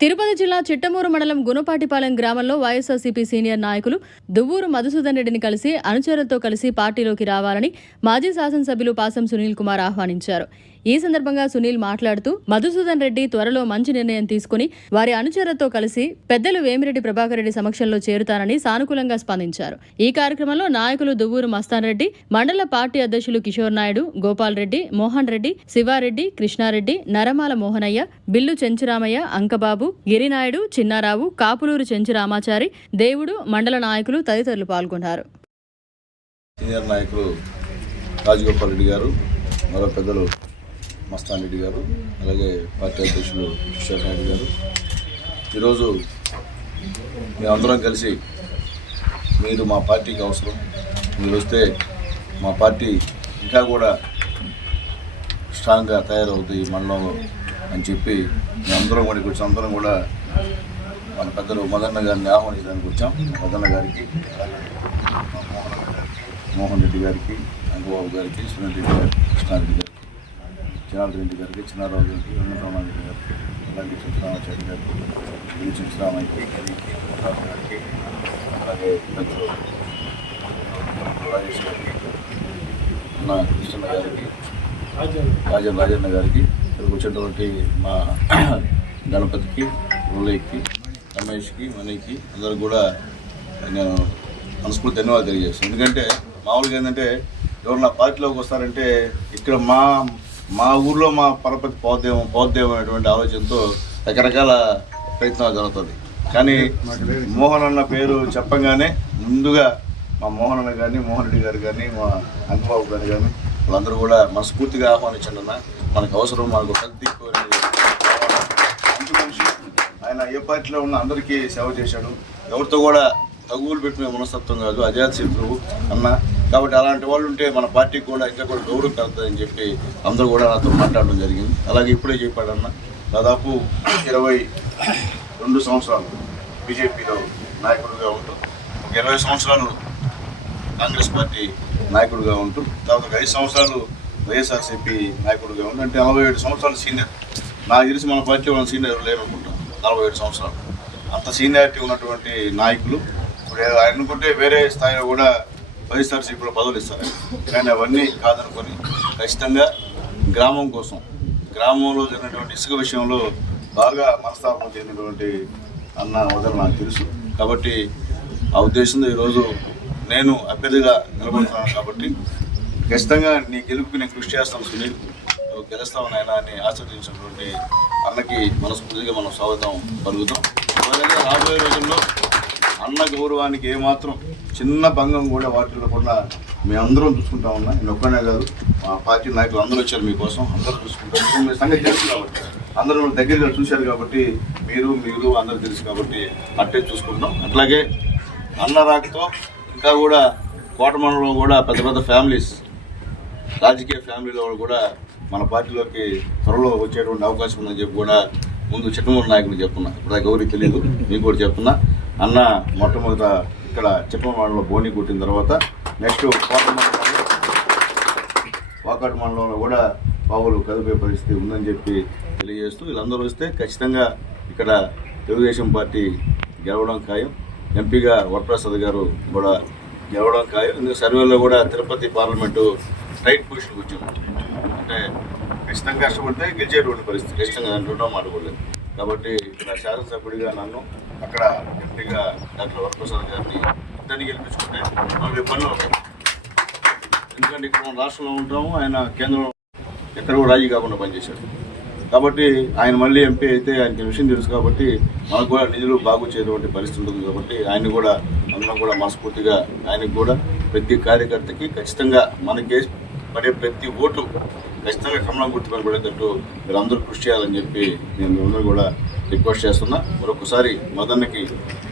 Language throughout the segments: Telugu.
తిరుపతి జిల్లా చిట్టమూరు మండలం గుణపాటిపాలెం గ్రామంలో వైఎస్ఆర్సీపీ సీనియర్ నాయకులు దువ్వూరు మధుసూదన్ రెడ్డిని కలిసి అనుచరులతో కలిసి పార్టీలోకి రావాలని మాజీ శాసనసభ్యులు పాసం సునీల్ కుమార్ ఆహ్వానించారు. ఈ సందర్భంగా సునీల్ మాట్లాడుతూ మధుసూదన్ రెడ్డి త్వరలో మంచి నిర్ణయం తీసుకుని వారి అనుచరులతో కలిసి పెద్దలు వేమిరెడ్డి ప్రభాకర్ రెడ్డి సమక్షంలో చేరుతారని సానుకూలంగా స్పందించారు. ఈ కార్యక్రమంలో నాయకులు దువ్వూరు మస్తాన్ రెడ్డి మండల పార్టీ అధ్యక్షులు కిషోర్ నాయుడు గోపాల్ రెడ్డి మోహన్ రెడ్డి శివారెడ్డి కృష్ణారెడ్డి నరమాల మోహనయ్య బిల్లు చెంచురామయ్య అంకబాబు గిరినాయుడు చిన్నారావు కాపులూరు చెంచు రామాచారి దేవుడు మండల నాయకులు తదితరులు పాల్గొన్నారు. సీనియర్ నాయకులు రాజగోపాల్ రెడ్డి గారు మరో పెద్దలు మస్తాన్ రెడ్డి గారు అలాగే పార్టీ అధ్యక్షులు కిషోర్ నాయుడు గారు. ఈరోజు మేమందరం కలిసి మీరు మా పార్టీకి అవసరం. మీరు వస్తే మా పార్టీ ఇంకా కూడా స్ట్రాంగ్గా తయారవుతుంది ఈ మండలంలో అని చెప్పి మేమందరం కూడా ఇక్కడ అందరం కూడా మన పెద్దలు మదన్న గారిని ఆహ్వానించడానికి వచ్చాం. మదన్న గారికి మోహన్ గారికి మోహన్ రెడ్డి గారికి అంగబాబు గారికి సునీల్ రెడ్డి గారికి కృష్ణారెడ్డి గారికి. జనార్దన్ రెడ్డి గారికి చిన్నారావు గారికి వెంకటరామారెడ్డి గారికి అలాగే చిత్రామాచారి గారికి గురి చిత్రామయ్యకి గరికి ప్రతాప్ గారికి అలాగే పెద్దలు రాజేష్ గారికి ఉన్న కృష్ణ గారికి రాజన్ రాజన్న గారికి ఇక్కడికి వచ్చేటువంటి మా గణపతికి మురళికి రమేష్కి మనీకి అందరూ కూడా నేను మనస్ఫూర్తి ధన్యవాదాలు తెలియజేస్తాను. ఎందుకంటే మామూలుగా ఏంటంటే ఎవరు నా పార్టీలోకి వస్తారంటే ఇక్కడ మా మా ఊర్లో మా పరపతి పోద్దేమో పోద్దేమో అనేటువంటి ఆలోచనతో రకరకాల ప్రయత్నాలు జరుగుతుంది కానీ మోహన్ అన్న పేరు చెప్పంగానే ముందుగా మా మోహన్ అన్న కానీ మోహన్ రెడ్డి గారు కానీ మా అంకబాబు గారు కానీ వాళ్ళందరూ కూడా మనస్ఫూర్తిగా ఆహ్వానించండి అన్న మనకు అవసరం మనకు పెద్ద ఆయన ఏ పార్టీలో ఉన్న అందరికీ సేవ చేశాడు. ఎవరితో కూడా తగువులు పెట్టిన మనస్తత్వం కాదు అజాత్ శత్రువు అన్న. కాబట్టి అలాంటి వాళ్ళు ఉంటే మన పార్టీకి కూడా ఇంకా కూడా గౌరవం కలుగుతుందని చెప్పి అందరూ కూడా నాతో మాట్లాడడం జరిగింది. అలాగే ఇప్పుడే చెప్పాడన్న దాదాపు ఇరవై రెండు సంవత్సరాలు బీజేపీలో నాయకుడిగా ఉంటూ ఒక ఇరవై సంవత్సరాలు కాంగ్రెస్ పార్టీ నాయకుడిగా ఉంటూ తర్వాత ఒక ఐదు సంవత్సరాలు వైఎస్ఆర్సీపీ నాయకుడిగా ఉంటూ అంటే నలభై ఏడు సంవత్సరాలు సీనియర్. నాకు తెలిసి మన పార్టీలో మన సీనియర్ లేరు నలభై ఏడు సంవత్సరాలు. అంత సీనియారిటీ ఉన్నటువంటి నాయకులు ఇప్పుడు ఆయన అనుకుంటే వేరే స్థాయిలో కూడా వైఎస్ఆర్సీపీలో పదవులు ఇస్తారు. కానీ అవన్నీ కాదనుకొని ఖచ్చితంగా గ్రామం కోసం గ్రామంలో జరిగినటువంటి ఇసుక విషయంలో బాగా మనస్తాపం చెందినటువంటి అన్న వదలు నాకు తెలుసు. కాబట్టి ఆ ఉద్దేశంతో ఈరోజు నేను అభ్యర్థిగా నిలబడుతున్నాను కాబట్టి ఖచ్చితంగా నీ గెలుపుకి నేను కృషి చేస్తాను సునీల్. నువ్వు గెలుస్తావు నాయన అని ఆశీర్వదించినటువంటి అన్నకి మనస్ఫూర్తిగా మనం స్వాగతం పలుకుతాం. రాబోయే రోజుల్లో అన్న గౌరవానికి ఏమాత్రం చిన్న భంగం కూడా వాటిలో కూడా మేమందరం చూసుకుంటా ఉన్నా. నేను ఒక్కనే కాదు మా పార్టీ నాయకులు అందరూ వచ్చారు మీకోసం. అందరూ చూసుకుంటారు. మీ సంగతి తెలుసు కాబట్టి. అందరూ దగ్గరగా చూశారు కాబట్టి మీరు మీరు అందరూ తెలుసు కాబట్టి అట్టే చూసుకుంటాం అట్లాగే అన్న రాకతో ఇంకా కూడా కోటమండలంలో కూడా పెద్ద పెద్ద ఫ్యామిలీస్ రాజకీయ ఫ్యామిలీలో వాళ్ళు కూడా మన పార్టీలోకి త్వరలో వచ్చేటువంటి అవకాశం ఉందని చెప్పి కూడా ముందు చిట్టమూరు నాయకులు చెప్తున్నా. ఇప్పుడు గౌరీ తెలియదు మీకు కూడా చెప్తున్నా. అన్న మొట్టమొదట ఇక్కడ చిట్టమూరు బోని కొట్టిన తర్వాత నెక్స్ట్ కోట మండలంలో వాకాడు మండలంలో కూడా పావులు కదిపే పరిస్థితి ఉందని చెప్పి తెలియజేస్తూ వీళ్ళందరూ వస్తే ఖచ్చితంగా ఇక్కడ తెలుగుదేశం పార్టీ గెలవడం ఖాయం. ఎంపీగా వరప్రసాద్ గారు కూడా గెలవడం ఖాయం. ఇందుకు సర్వేలో కూడా తిరుపతి పార్లమెంటు టైట్ పొజిషన్ వచ్చాము. అంటే ఖచ్చితంగా కష్టపడితే గెలిచేటువంటి పరిస్థితి. ఖచ్చితంగా అంటుండో మాట్లాడలేదు కాబట్టి ఇక్కడ శాసనసభ్యుడిగా నన్ను అక్కడ ఎంపీగా డాక్టర్ వరప్రసాద్ గారిని ఇద్దరిని గెలిపించుకుంటే మనకి పనులు ఉంటాయి ఎందుకంటే ఇక్కడ మనం రాష్ట్రంలో ఉంటాము ఆయన కేంద్రం ఎక్కడ కూడా రాజీ కాకుండా పనిచేశాడు. కాబట్టి ఆయన మళ్ళీ ఎంపీ అయితే ఆయనకి విషయం తెలుసు కాబట్టి మనకు కూడా నిధులు బాగుచేటువంటి పరిస్థితి ఉంటుంది కాబట్టి ఆయన కూడా అందరం కూడా మనస్ఫూర్తిగా ఆయనకు కూడా ప్రతి కార్యకర్తకి ఖచ్చితంగా మనకి పడే ప్రతి ఓటు ఖచ్చితంగా కమలం గుర్తుపని పడేటట్టు మీరందరూ కృషి చేయాలని చెప్పి నేను అందరూ కూడా రిక్వెస్ట్ చేస్తున్నా. మరొకసారి మదన్నకి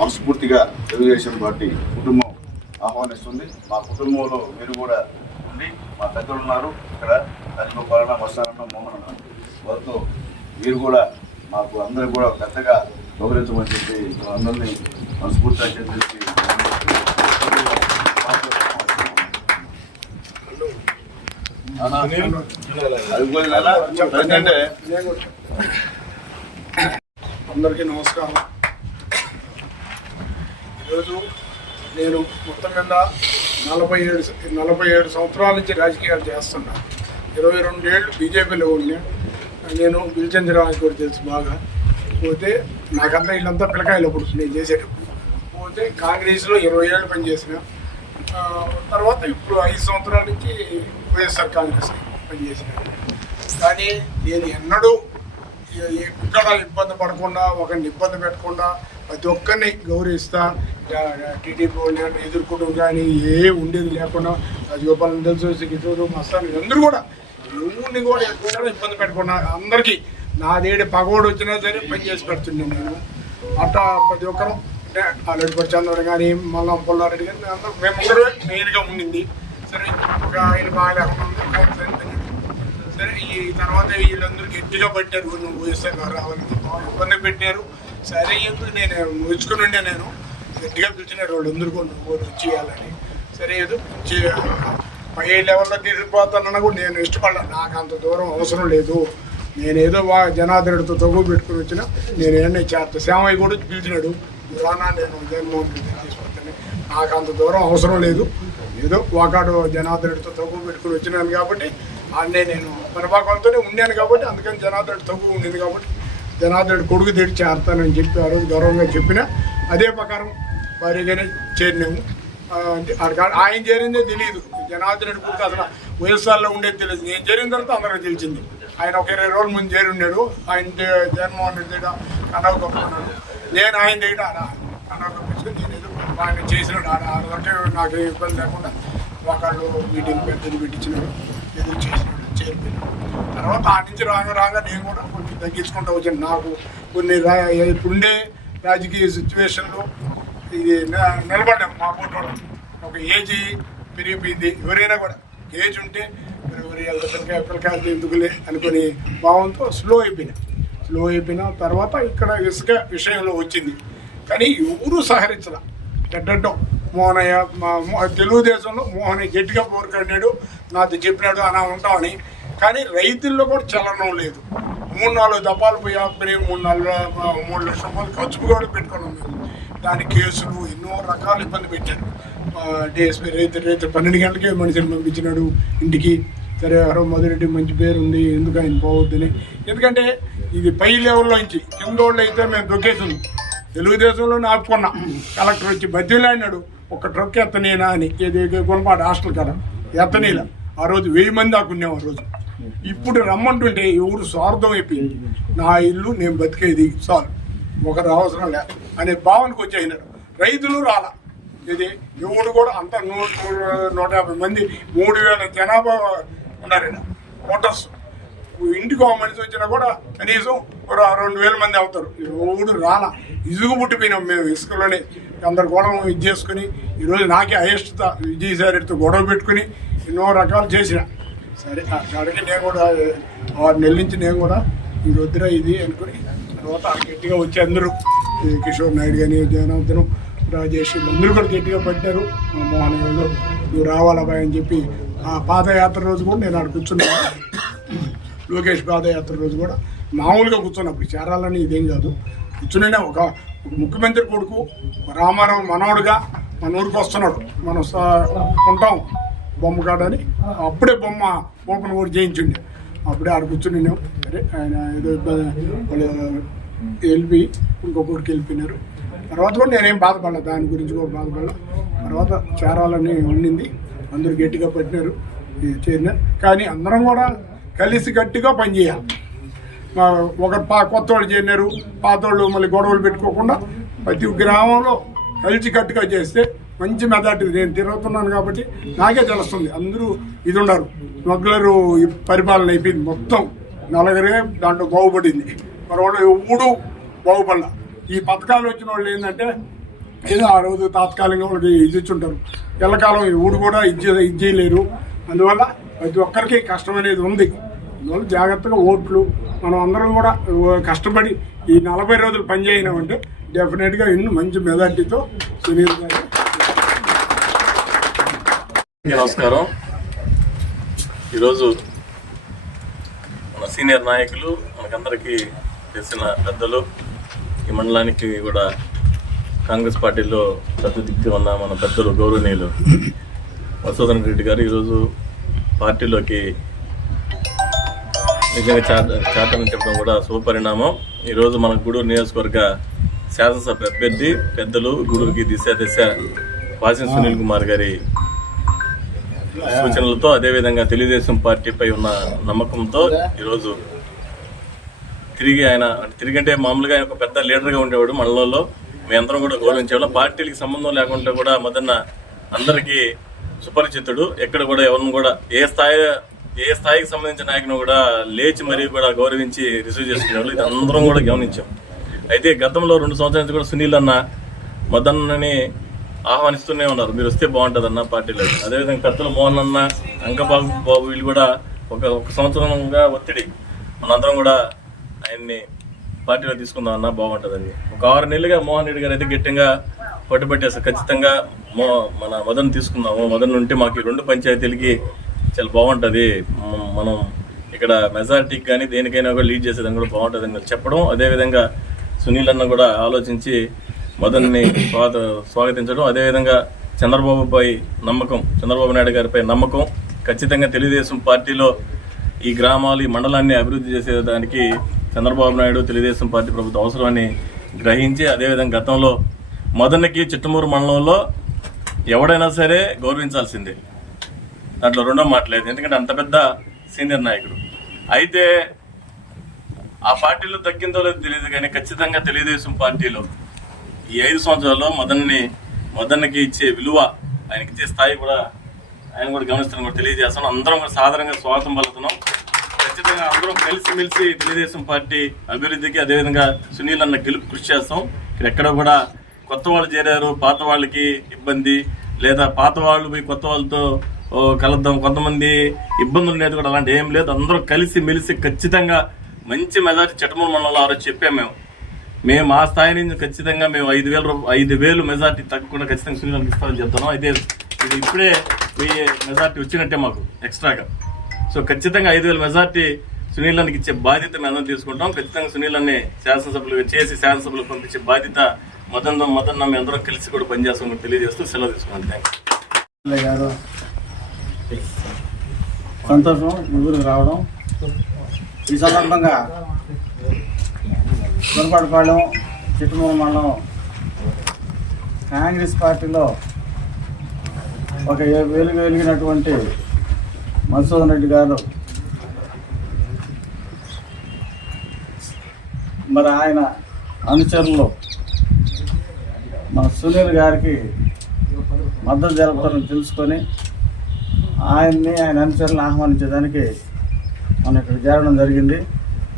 మనస్ఫూర్తిగా తెలుగుదేశం పార్టీ కుటుంబం ఆహ్వానిస్తుంది. మా కుటుంబంలో మీరు కూడా ఉండి మా పెద్దలు ఉన్నారు. ఇక్కడ రాజగోపాలన వస్తారన్న మోహన్ వారితో వాళ్ళతో మీరు కూడా మాకు అందరూ కూడా పెద్దగా గౌరవించమని చెప్పి అందరినీ మనస్ఫూర్తిగా చెప్పేసి అది కూడా నాన్న, ఏంటంటే? అందరికీ నమస్కారం. ఈరోజు నేను మొత్తం మీద నలభై ఏడు నలభై ఏడు సంవత్సరాల నుంచి రాజకీయాలు చేస్తున్నా. ఇరవై రెండు ఏళ్ళు బీజేపీలో ఉన్నా నేను బిల్చంద్రరావు కూడా తెలుసు బాగా. పోతే నాకంతా వీళ్ళంతా పిల్లకాయలు అప్పుడు నేను చేసేటప్పుడు. పోతే కాంగ్రెస్లో ఇరవై ఏళ్ళు పనిచేసిన. తర్వాత ఇప్పుడు ఐదు సంవత్సరాల నుంచి వైఎస్ఆర్ కాంగ్రెస్ పనిచేసిన కానీ నేను ఎన్నడూ ఎక్కడ ఇబ్బంది పడకుండా ఒకరిని ఇబ్బంది పెట్టకుండా ప్రతి ఒక్కరిని గౌరవిస్తా టీడీపీ వాళ్ళని ఎదుర్కోవడం కానీ ఏ ఉండేది లేకుండా రాజగోపాలన్ తెలుసు కిషోరు మస్తాను అందరూ కూడా ఎవరిని కూడా ఎక్కడ ఇబ్బంది పెట్టకుండా అందరికీ నాదేడి పగోడు వచ్చినా సరే పని చేసి పెడుతుండే నేను. అట్లా ప్రతి ఒక్కరు అంటే ఆల్రెడీ ప్రచారం కానీ మళ్ళీ పుల్లారెడ్డి కానీ అందరూ మేము మెయిన్గా ఉండింది. ఆయన ఆయన సరే ఈ తర్వాత వీళ్ళందరూ గట్టిగా పట్టారు నువ్వు వైఎస్ఆర్ గారు రావాలని ఇబ్బంది పెట్టారు సరే ఎందుకు నేను ముచ్చుకుని ఉండే నేను గట్టిగా పిలిచినారు వాళ్ళందరూ ఎందుకు నువ్వు చేయాలని సరే ఏదో పై లెవెల్లో తీసుకుపోతానన్నా కూడా నేను ఇష్టపడను నాకు అంత దూరం అవసరం లేదు నేనేదో వా జనార్దనుడితో తగ్గు పెట్టుకుని వచ్చిన నేను ఏమన్నా చేస్తా శ్యామయ్య కూడా పిలిచినాడు "నువ్వు రానా నేను జగన్మోహన్ రెడ్డి తీసుకొస్తాను నాకు అంత దూరం అవసరం లేదు ఏదో వాకాడు జనార్దనుడితో తగ్గు పెట్టుకుని వచ్చినాను కాబట్టి అన్నే నేను పరభాగంతోనే ఉన్నాను కాబట్టి అందుకని జనార్దనుడు తగ్గు ఉండింది కాబట్టి జనార్దనుడు కొడుకు తెడి చేరుతానని చెప్పి ఆ రోజు గౌరవంగా చెప్పిన. అదే ప్రకారం భారీగానే చేరినాము. అంటే ఆయన చేరిందే తెలియదు జనార్దనుడి కొడుకు అసలు వైఎస్ఆర్లో ఉండేది తెలియదు నేను చేరిన తర్వాత అందరికీ తెలిసింది. ఆయన ఒక ఇరవై రోజుల ముందు చేరి ఉన్నాడు. ఆయన జగన్మోహన్ రెడ్డి దగ్గర కనవ నేను ఆయన దగ్గర ఆడ కనవ నేను ఆయన చేసినాడు ఆడ ఆడ వరకే నాకు ఏ ఇబ్బంది లేకుండా ఒకళ్ళు మీటింగ్ పెద్దలు పెట్టించినాడు ఎదురు చేసినాడు చేరిపోయినాడు. తర్వాత ఆ నుంచి రాగా రాగా నేను కూడా కొంచెం తగ్గించుకుంటూ వచ్చాను. నాకు కొన్ని ఇప్పుడుండే రాజకీయ సిచ్యువేషన్లో ఇది న- నిలబడ్డాం మా ఫోటోలో. ఒక ఏజ్ పెరిగిపోయింది. ఎవరైనా కూడా ఏజ్ ఉంటే మరి ఎవరి పిల్లకాయ పిల్లకాయలు ఎందుకులే అనుకుని భావంతో స్లో అయిపోయినా. స్లో అయిపోయిన తర్వాత ఇక్కడ ఇసుక విషయంలో వచ్చింది. కానీ ఎవరు సహరించలా ఎడ్డడ్డం మోహనయ్య మా తెలుగుదేశంలో మోహనయ్య గట్టిగా పోరుకన్నాడు నాతో చెప్పినాడు అలా ఉంటామని కానీ రైతుల్లో కూడా చలనం లేదు. మూడు నాలుగు దపాలు పోయి ఆపుకుని మూడు నాలుగు మూడు లక్షల రూపాయలు ఖర్చు కూడా పెట్టుకొని ఉంది దాని కేసులు ఎన్నో రకాల ఇబ్బంది పెట్టారు. డిఎస్పీ రైతు రైతు పన్నెండు గంటలకే మనిషిని పంపించినాడు ఇంటికి. సరే హరో మధురెడ్డి మంచి పేరు ఉంది ఎందుకు ఆయన పోవద్దని. ఎందుకంటే ఇది పై లెవెల్లో నుంచి కింద వాళ్ళు అయితే మేము దొక్కేసింది. తెలుగుదేశంలో ఆపుకున్నా. కలెక్టర్ వచ్చి బద్దీలాడినాడు ఒక ట్రక్ ఎత్తనేనా అని. ఏది గుణపాట హాస్టల్ కదా. ఎత్తనీల. ఆ రోజు వెయ్యి మంది ఆకున్నాం ఆ రోజు. ఇప్పుడు రమ్మంటుంటే ఎవరు స్వార్థం అయిపోయింది. నా ఇల్లు నేను బతికేది. చాలు. ఒకరు అవసరం లే అనే భావనకు వచ్చేసినారు. రైతులు రాలా. ఇది ఎవడు కూడా అంత నూట నూట యాభై మంది మూడు వేల జనాభా ఉన్నారండి ఓటర్స్. ఇంటికి ఒక మనిషి వచ్చినా కూడా కనీసం ఒక రెండు వేల మంది అవుతారు. ఎవడు రాలా. ఇసుగు పుట్టిపోయినాం మేము ఇసుకలోనే. అందరు గొడవ ఇది చేసుకుని ఈరోజు నాకే హైయెస్ట్ విజయసారితో గొడవ పెట్టుకుని ఎన్నో రకాలు చేసిన. సరే అక్కడికి నేను కూడా ఆరు నెలల నుంచి నేను కూడా ఈ వద్దురా ఇది అనుకుని తర్వాత గట్టిగా వచ్చి అందరూ కిషోర్ నాయుడు కానీ జనార్దనం రాజేష్ అందరూ కూడా గట్టిగా పట్టారు. మోహన్ గారు నువ్వు రావాలా అని చెప్పి ఆ పాదయాత్ర రోజు కూడా నేను అక్కడ కూర్చున్నాను. లోకేష్ పాదయాత్ర రోజు కూడా మామూలుగా కూర్చున్నప్పుడు చేరాలని ఇదేం కాదు. కూర్చునే ఒక ముఖ్యమంత్రి కొడుకు రామారావు మనవడుగా మన ఊరికి వస్తున్నాడు. మనం స- ఉంటాం బొమ్మ కాడని. అప్పుడే బొమ్మ ఓపెన్ కూడా చేయించండి. అప్పుడే ఆడ కూర్చుని సరే ఆయన ఏదో వాళ్ళు వెళ్ళి ఇంకొక ఊరికి వెళ్ళిపోయినారు. తర్వాత కూడా నేనేం బాధపడలే దాని గురించి కూడా బాధపడలే. తర్వాత చేరాలని ఉండింది. అందరూ గట్టిగా పట్టినారు ఇది చేరిన కానీ అందరం కూడా కలిసి గట్టిగా పనిచేయాలి. ఒకరు పా కొత్త వాళ్ళు చేరినారు పాత వాళ్ళు మళ్ళీ గొడవలు పెట్టుకోకుండా ప్రతి గ్రామంలో కలిసి గట్టిగా చేస్తే మంచి మెజార్టీ. నేను తిరుగుతున్నాను కాబట్టి నాకే తెలుస్తుంది. అందరూ ఇది ఉన్నారు. మొగ్గులరు ఈ పరిపాలన అయిపోయింది. మొత్తం నలుగురే దాంట్లో బాగుపడింది. మరి ఎవడు బాగుపడాల. ఈ పథకాలు వచ్చిన వాళ్ళు ఏంటంటే ఏదో ఆ రోజు తాత్కాలికంగా వాళ్ళకి ఇది ఇచ్చుంటారు. ఎల్లకాలం ఎవడు కూడా ఇది ఇది చేయలేరు. అందువల్ల ప్రతి ఒక్కరికి కష్టం అనేది ఉంది. అందువల్ల జాగ్రత్తగా ఓట్లు మనం అందరం కూడా కష్టపడి ఈ నలభై రోజులు పనిచేయినామంటే డెఫినెట్గా ఇన్ని మంచి మెజార్టీతో సునీల్ గారు. నమస్కారం. ఈరోజు మన సీనియర్ నాయకులు మనకందరికీ తెలిసిన పెద్దలు ఈ మండలానికి కూడా కాంగ్రెస్ పార్టీలో పెద్ద దిక్కు ఉన్న మన పెద్దలు గౌరవనీయులు వసూధన్ రెడ్డి గారు ఈరోజు పార్టీలోకి నిజంగా చాట చాటని చెప్పడం కూడా శుభపరిణామం. ఈరోజు మన గూడూరు నియోజకవర్గ శాసనసభ అభ్యర్థి పెద్దలు గూడూరుకి దిశ దిశ వాసిన సునీల్ కుమార్ గారి సూచనలతో అదేవిధంగా తెలుగుదేశం పార్టీపై ఉన్న నమ్మకంతో ఈరోజు తిరిగి ఆయన తిరిగి అంటే మామూలుగా ఆయన ఒక పెద్ద లీడర్గా ఉండేవాడు మండలంలో. మేమందరం అందరం కూడా గౌరవించేవాళ్ళం. పార్టీలకు సంబంధం లేకుండా కూడా మొదన్న అందరికీ సుపరిచితుడు. ఎక్కడ కూడా ఎవరిని కూడా ఏ స్థాయి ఏ స్థాయికి సంబంధించిన నాయకుని కూడా లేచి మరీ కూడా గౌరవించి రిసీవ్ చేసుకునేవాళ్ళు. ఇది అందరం కూడా గమనించాం. అయితే గతంలో రెండు సంవత్సరాల నుంచి కూడా సునీల్ అన్న మదన్నని ఆహ్వానిస్తూనే ఉన్నారు. మీరు వస్తే బాగుంటుంది అన్న పార్టీలో అదేవిధంగా కత్తుల మోహన్ అన్న అంకబాబు బాబు వీళ్ళు కూడా ఒక ఒక సంవత్సరంగా ఒత్తిడి. మనందరం కూడా ఆయన్ని పార్టీలో తీసుకుందాం అన్నా బాగుంటుందని. ఒక ఆరు నెలలుగా మోహన్ రెడ్డి గారు అయితే గట్టిగా పట్టుబట్టేస్తారు ఖచ్చితంగా మో మన మదన్ తీసుకుందాము. మదన్ ఉంటే మాకు రెండు పంచాయతీలకి చాలా బాగుంటుంది. మనం ఇక్కడ మెజారిటీకి కానీ దేనికైనా కూడా లీడ్ చేసేదని కూడా బాగుంటుందని చెప్పడం. అదేవిధంగా సునీల్ అన్న కూడా ఆలోచించి మదన్ని స్వాగ స్వాగతించడం. అదేవిధంగా చంద్రబాబుపై నమ్మకం చంద్రబాబు నాయుడు గారిపై నమ్మకం. ఖచ్చితంగా తెలుగుదేశం పార్టీలో ఈ గ్రామాలు ఈ మండలాన్ని అభివృద్ధి చేసేదానికి చంద్రబాబు నాయుడు తెలుగుదేశం పార్టీ ప్రభుత్వం అవసరమని గ్రహించి అదేవిధంగా గతంలో మొదన్నకి చిట్టమూరు మండలంలో ఎవడైనా సరే గౌరవించాల్సిందే. దాంట్లో రెండో మాట్లాడేది ఎందుకంటే అంత పెద్ద సీనియర్ నాయకుడు. అయితే ఆ పార్టీలో తగ్గిందో లేదో తెలియదు కానీ ఖచ్చితంగా తెలుగుదేశం పార్టీలో ఈ ఐదు సంవత్సరాల్లో మదన్ని మదన్నకి ఇచ్చే విలువ ఆయనకి ఇచ్చే స్థాయి కూడా ఆయన కూడా గమనిస్తున్నాం కూడా తెలియజేస్తున్నాం అందరం కూడా సాధారణంగా స్వాగతం పలుకుతున్నాం. ఖచ్చితంగా అందరం కలిసిమెలిసి తెలుగుదేశం పార్టీ అభివృద్ధికి అదేవిధంగా సునీల్ అన్న గెలుపు కృషి చేస్తాం. ఇక్కడ ఎక్కడ కూడా కొత్త వాళ్ళు చేరారు పాత వాళ్ళకి ఇబ్బంది లేదా పాత వాళ్ళు పోయి కొత్త వాళ్ళతో కలుద్దాం కొంతమంది ఇబ్బందులు ఉండేది కూడా అలాంటి ఏం లేదు. అందరూ కలిసి మెలిసి ఖచ్చితంగా మంచి మెజార్టీ చెట్టమూరు మండలంలో చెప్పాం చెప్పాము మేము. మేము ఆ స్థాయి నుంచి ఖచ్చితంగా మేము ఐదు వేల ఐదు వేలు మెజార్టీ తగ్గకుండా ఖచ్చితంగా సునీల్ అనిపిస్తామని చెప్తున్నాం. అయితే ఇది ఇప్పుడే వెయ్యి మెజార్టీ వచ్చినట్టే మాకు ఎక్స్ట్రాగా. సో ఖచ్చితంగా ఐదు వేల మెజార్టీ సునీల్ అన్నకి ఇచ్చే బాధ్యత మేము అందరం తీసుకుంటాం. ఖచ్చితంగా సునీల్ అన్ని శాసనసభ్యులు చేసి శాసనసభ్యులు పంపించే బాధ్యత మదన్ మదన్ మేము అందరం కలిసి కూడా పనిచేస్తామని తెలియజేస్తూ సెలవు తీసుకున్నాం. థ్యాంక్ సంతోషం ముగ్గురికి రావడం. ఈ సందర్భంగా గురపాటిపాలెం చిట్టుమూల మండలం కాంగ్రెస్ పార్టీలో ఒక వెలుగు వెలిగినటువంటి మధుసూదన్ రెడ్డి గారు. మరి ఆయన అనుచరులు. మన సునీల్ గారికి మద్దతు జరుపుతారని తెలుసుకొని ఆయన్ని ఆయన అనుచరులను ఆహ్వానించడానికి మనం ఇక్కడ చేరడం జరిగింది.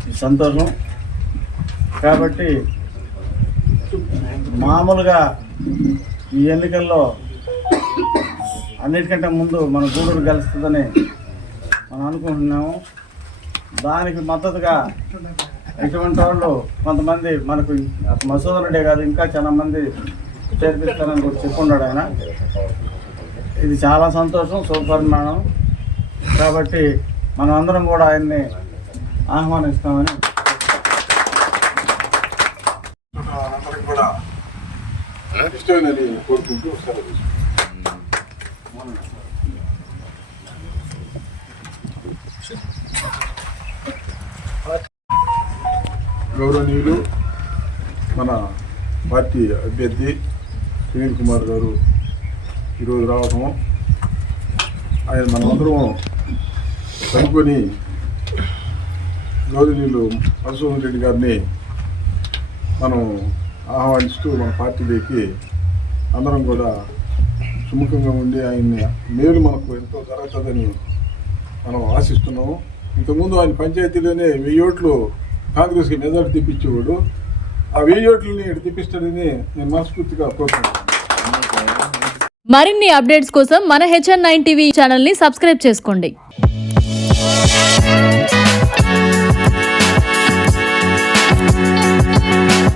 ఈ సంతోషం. కాబట్టి మామూలుగా ఈ ఎన్నికల్లో అన్నిటికంటే ముందు మన గూడూరు గెలుస్తుందని మనం అనుకుంటున్నాము. దానికి మద్దతుగా ఇటువంటి వాళ్ళు కొంతమంది మనకు మసూదనుడే కాదు ఇంకా చాలా మంది చేర్పిస్తానని కూడా చెప్పున్నాడు ఆయన. ఇది చాలా సంతోషం శుభపరిమాణం కాబట్టి మనం అందరం కూడా ఆయన్ని ఆహ్వానిస్తామని కూడా కోరుకుంటూ గౌరవనీయులు మన పార్టీ అభ్యర్థి సునీల్ కుమార్ గారు ఈరోజు రావటం ఆయన మనమందరం కనుక్కొని గౌరవనీయులు మధుసూదన్ రెడ్డి గారిని మనం ఆహ్వానిస్తూ మన పార్టీలోకి అందరం కూడా సుముఖంగా ఉండి ఆయన్ని మేలు మనకు ఎంతో జరుగుతుందని మనం ఆశిస్తున్నాము. ఇంతకుముందు ఆయన పంచాయతీలోనే వెయ్యి ఓట్లు కాంగ్రెస్కి మెజార్టీ తెప్పించేవాడు ఆ వెయ్యి ఓట్లని ఇక్కడ తెప్పిస్తాడని నేను మనస్ఫూర్తిగా కోరుకుంటున్నాను. మరిన్ని అప్డేట్స్ కోసం మన హెచ్ఎన్ నైన్ టీవీ ఛానల్ని సబ్స్క్రైబ్ చేసుకోండి.